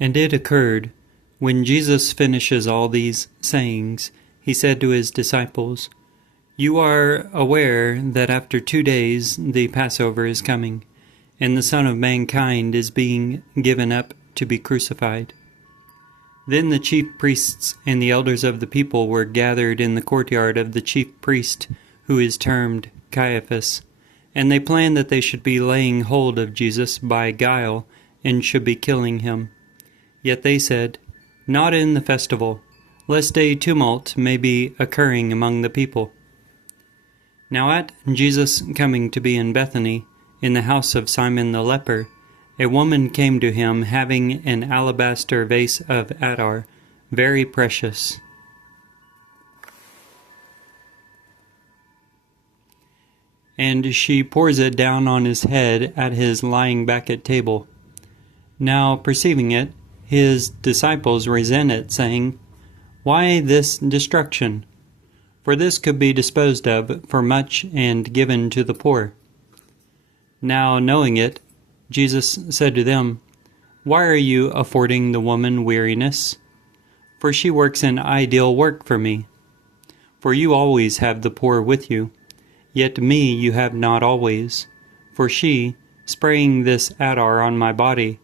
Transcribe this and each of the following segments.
And it occurred, when Jesus finishes all these sayings, he said to his disciples, "You are aware that after 2 days the Passover is coming, and the Son of Mankind is being given up to be crucified." Then the chief priests and the elders of the people were gathered in the courtyard of the chief priest, who is termed Caiaphas, and they planned that they should be laying hold of Jesus by guile and should be killing him. Yet they said, "Not in the festival, lest a tumult may be occurring among the people." Now at Jesus coming to be in Bethany, in the house of Simon the leper, a woman came to him having an alabaster vase of attar, very precious. And she pours it down on his head at his lying back at table. Now perceiving it, his disciples resent it, saying, "Why this destruction? For this could be disposed of for much and given to the poor." Now knowing it, Jesus said to them, "Why are you affording the woman weariness? For she works an ideal work for me. For you always have the poor with you, yet me you have not always. For she, spraying this attar on my body,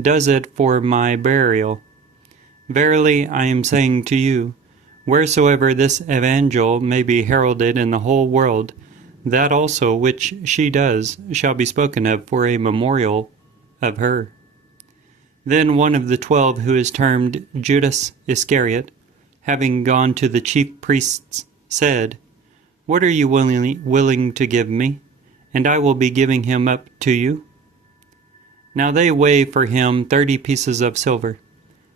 does it for my burial. Verily I am saying to you, wheresoever this evangel may be heralded in the whole world, that also which she does shall be spoken of for a memorial of her." Then one of the 12, who is termed Judas Iscariot, having gone to the chief priests, said, "What are you willing to give me, and I will be giving him up to you?" Now they weigh for him 30 pieces of silver,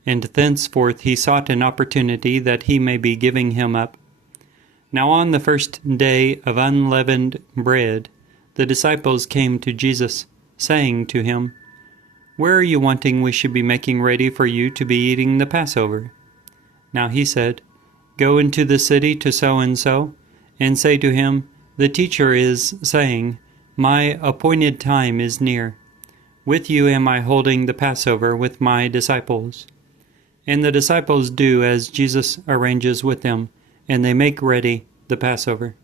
and thenceforth he sought an opportunity that he may be giving him up. Now on the first day of unleavened bread, the disciples came to Jesus, saying to him, "Where are you wanting we should be making ready for you to be eating the Passover?" Now he said, "Go into the city to so-and-so, and say to him, the teacher is saying, my appointed time is near. With you am I holding the Passover with my disciples." And the disciples do as Jesus arranges with them, and they make ready the Passover.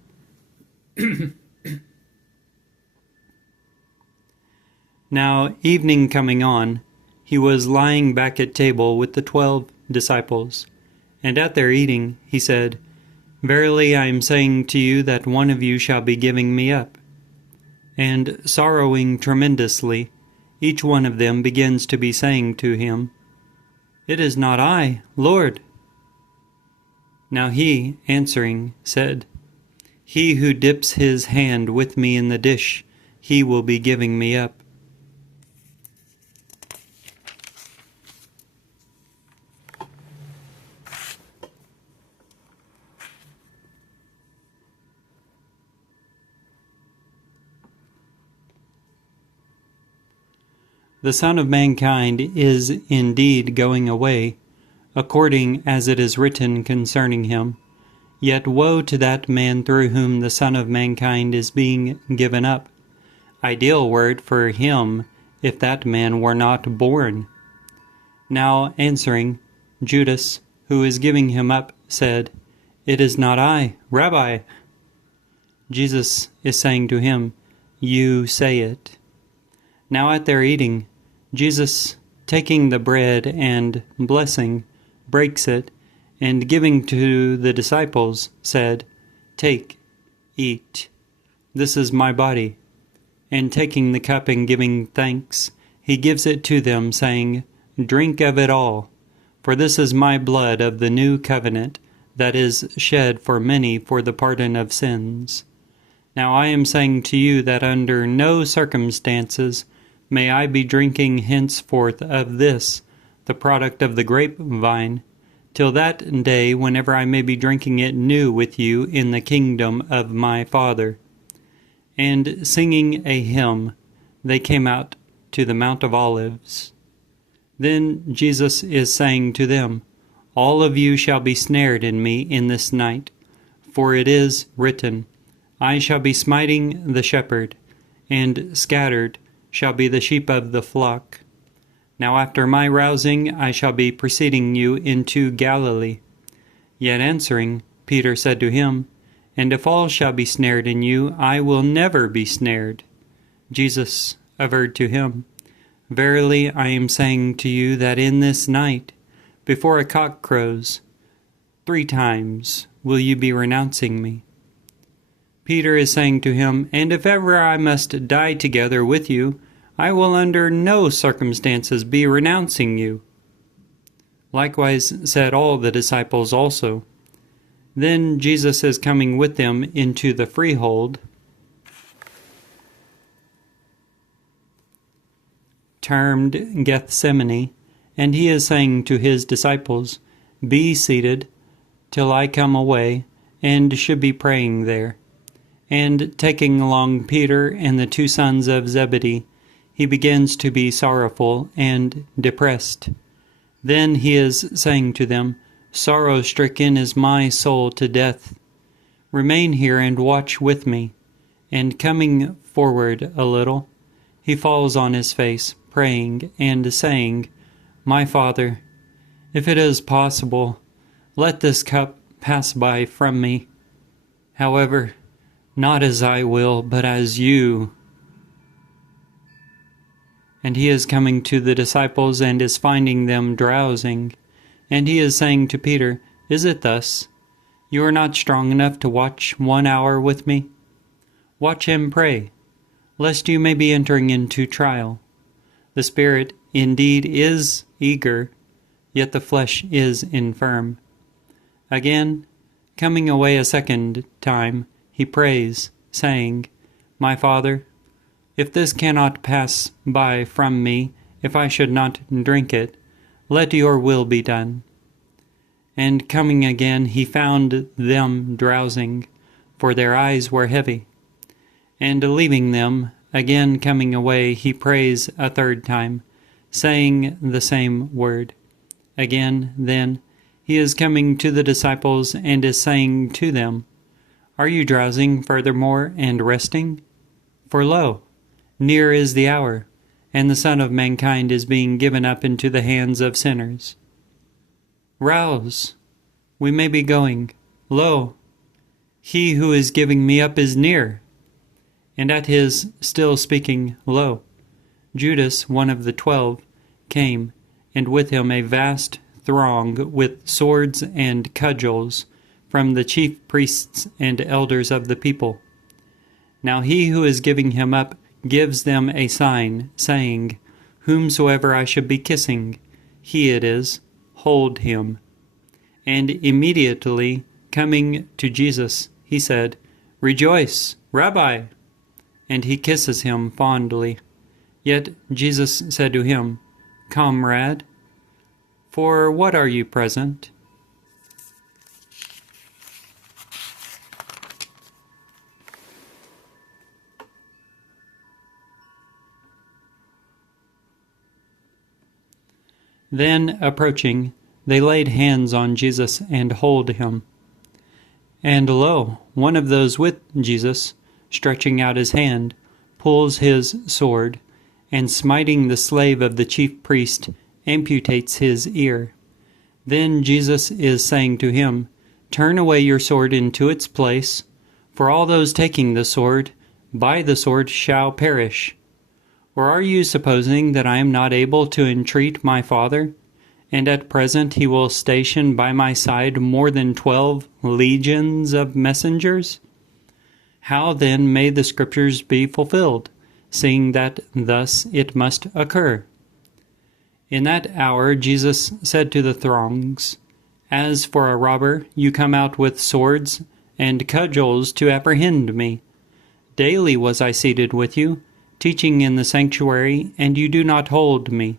Now, evening coming on, he was lying back at table with the 12 disciples. And at their eating, he said, "Verily I am saying to you that one of you shall be giving me up." And sorrowing tremendously, each one of them begins to be saying to him, "It is not I, Lord." Now he, answering, said, "He who dips his hand with me in the dish, he will be giving me up." The Son of Mankind is indeed going away, according as it is written concerning him. Yet woe to that man through whom the Son of Mankind is being given up. Ideal word for him, if that man were not born. Now answering, Judas, who is giving him up, said, "It is not I, Rabbi." Jesus is saying to him, "You say it." Now at their eating, Jesus, taking the bread and blessing, breaks it, and giving to the disciples, said, "Take, eat. This is my body." And taking the cup and giving thanks, he gives it to them, saying, "Drink of it all, for this is my blood of the new covenant, that is shed for many for the pardon of sins. Now I am saying to you that under no circumstances may I be drinking henceforth of this, the product of the grapevine, till that day whenever I may be drinking it new with you in the kingdom of my Father." And singing a hymn, they came out to the Mount of Olives. Then Jesus is saying to them, "All of you shall be snared in me in this night, for it is written, I shall be smiting the shepherd, and scattered shall be the sheep of the flock. Now after my rousing I shall be preceding you into Galilee. Yet answering, Peter said to him, And if all shall be snared in you, I will never be snared. Jesus averred to him, Verily I am saying to you that in this night, before a cock crows, 3 times will you be renouncing me. Peter is saying to him, And if ever I must die together with you, I will under no circumstances be renouncing you. Likewise said all the disciples also. Then Jesus is coming with them into the freehold, termed Gethsemane, and he is saying to his disciples, Be seated till I come away, and should be praying there. And taking along Peter and the 2 sons of Zebedee, he begins to be sorrowful and depressed. Then he is saying to them, Sorrow-stricken is my soul to death. Remain here and watch with me. And coming forward a little, he falls on his face, praying and saying, My Father, if it is possible, let this cup pass by from me. However, not as I will, but as you. And he is coming to the disciples and is finding them drowsing. And he is saying to Peter, Is it thus? You are not strong enough to watch 1 hour with me? Watch and pray, lest you may be entering into trial. The spirit indeed is eager, yet the flesh is infirm. Again, coming away a second time, he prays, saying, My Father, if this cannot pass by from me, if I should not drink it, let your will be done. And coming again, he found them drowsing, for their eyes were heavy. And leaving them, again coming away, he prays a 3rd time, saying the same word. Again, then, he is coming to the disciples and is saying to them, Are you drowsing furthermore and resting? For lo, near is the hour, and the Son of Mankind is being given up into the hands of sinners. Rouse! We may be going. Lo! He who is giving me up is near. And at his still speaking, lo, Judas, one of the 12, came, and with him a vast throng with swords and cudgels from the chief priests and elders of the people. Now he who is giving him up gives them a sign, saying, Whomsoever I should be kissing, he it is, hold him. And immediately, coming to Jesus, he said, Rejoice, Rabbi! And he kisses him fondly. Yet Jesus said to him, Comrade, for what are you present? Then, approaching, they laid hands on Jesus and hold him. And lo, one of those with Jesus, stretching out his hand, pulls his sword, and smiting the slave of the chief priest, amputates his ear. Then Jesus is saying to him, Turn away your sword into its place, for all those taking the sword by the sword shall perish. Or are you supposing that I am not able to entreat my Father, and at present he will station by my side more than 12 legions of messengers? How then may the Scriptures be fulfilled, seeing that thus it must occur? In that hour Jesus said to the throngs, As for a robber, you come out with swords and cudgels to apprehend me. Daily was I seated with you, teaching in the sanctuary, and you do not hold me.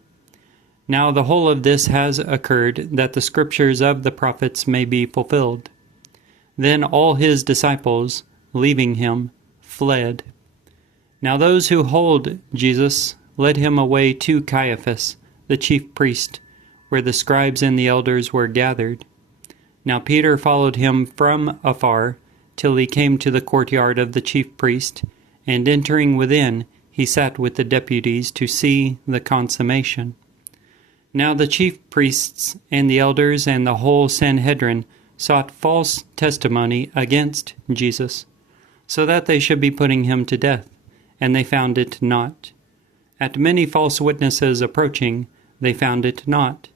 Now the whole of this has occurred, that the Scriptures of the prophets may be fulfilled. Then all his disciples, leaving him, fled. Now those who hold Jesus led him away to Caiaphas, the chief priest, where the scribes and the elders were gathered. Now Peter followed him from afar, till he came to the courtyard of the chief priest, and entering within, he sat with the deputies to see the consummation. Now the chief priests and the elders and the whole Sanhedrin sought false testimony against Jesus, so that they should be putting him to death, and they found it not. At many false witnesses approaching, they found it not.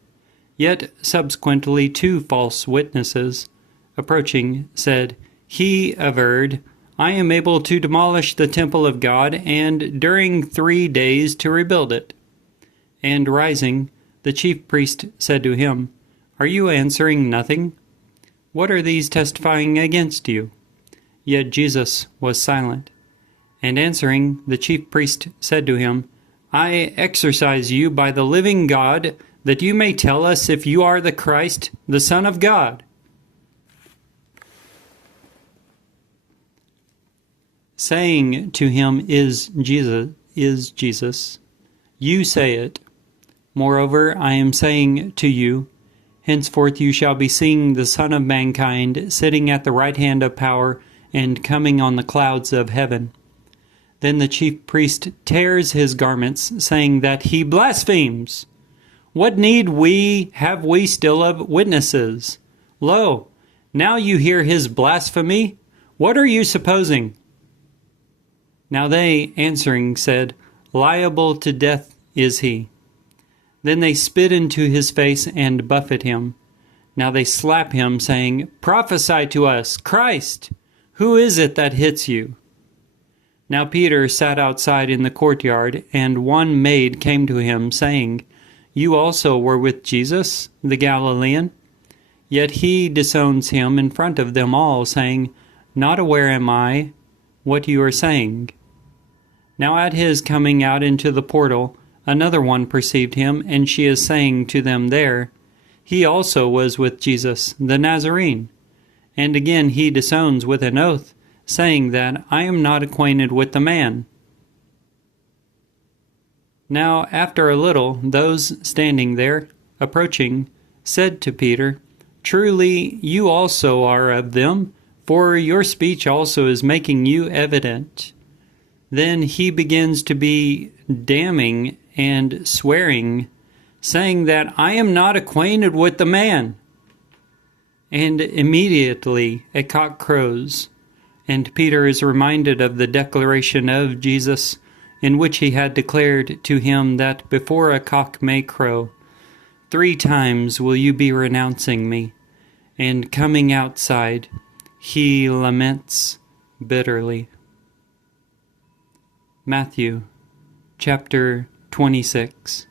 Yet subsequently 2 false witnesses, approaching, said, He averred, I am able to demolish the temple of God, and during 3 days to rebuild it. And rising, the chief priest said to him, Are you answering nothing? What are these testifying against you? Yet Jesus was silent. And answering, the chief priest said to him, I exorcise you by the living God, that you may tell us if you are the Christ, the Son of God. Saying to him, Is Jesus, you say it. Moreover, I am saying to you, henceforth you shall be seeing the Son of Mankind sitting at the right hand of power and coming on the clouds of heaven. Then the chief priest tears his garments, saying that he blasphemes. What need have we still of witnesses? Lo, now you hear his blasphemy. What are you supposing? Now they, answering, said, Liable to death is he. Then they spit into his face and buffet him. Now they slap him, saying, Prophesy to us, Christ! Who is it that hits you? Now Peter sat outside in the courtyard, and one maid came to him, saying, You also were with Jesus, the Galilean? Yet he disowns him in front of them all, saying, Not aware am I what you are saying. Now at his coming out into the portal, another one perceived him, and she is saying to them there, He also was with Jesus, the Nazarene. And again he disowns with an oath, saying that I am not acquainted with the man. Now after a little, those standing there, approaching, said to Peter, Truly you also are of them, for your speech also is making you evident. Then he begins to be damning and swearing, saying that I am not acquainted with the man. And immediately a cock crows, and Peter is reminded of the declaration of Jesus, in which he had declared to him that before a cock may crow, 3 times will you be renouncing me. And coming outside, he laments bitterly. Matthew chapter 26.